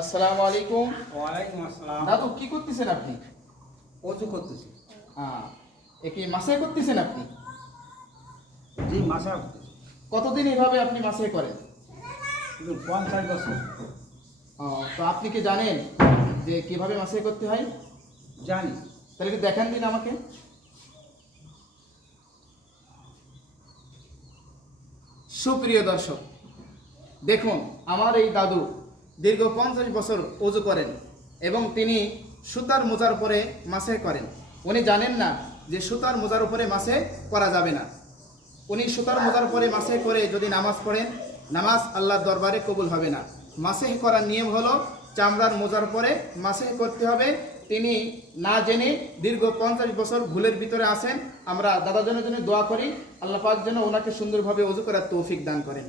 আসসালামু আলাইকুম। ওয়ালাইকুম আসসালাম। দাদু কি করতেছেন আপনি? অজু করতেছি। কি মাসাই করতেছেন আপনি? জি, মাসা করতেছি। কতদিন এভাবে আপনি মাসাই করেন? কিন্তু 50 বছর। তো আপনি কি জানেন যে কিভাবে মাসাই করতে হয়? জানি। তাহলে কি দেখান দিন আমাকে। সুপ্রিয় দর্শক, দেখুন আমার এই দাদু দীর্ঘ 50 বছর ওযু করেন এবং তিনি সুতার মোজার উপরে মাসাই করেন। উনি জানেন না যে সুতার মোজার উপরে মাসাই করা যাবে না। উনি সুতার মোজার উপরে মাসাই করে যদি নামাজ পড়েন, নামাজ আল্লাহর দরবারে কবুল হবে না। মাসাই করার নিয়ম হলো চামড়ার মোজার পরে মাসাই করতে হবে। তিনি না জেনে দীর্ঘ 50 বছর ভুলের ভিতরে আছেন। আমরা দাদাজনের জন্য দোয়া করি, আল্লাহ পাক যেন ওনাকে সুন্দরভাবে ওযু করার তৌফিক দান করেন।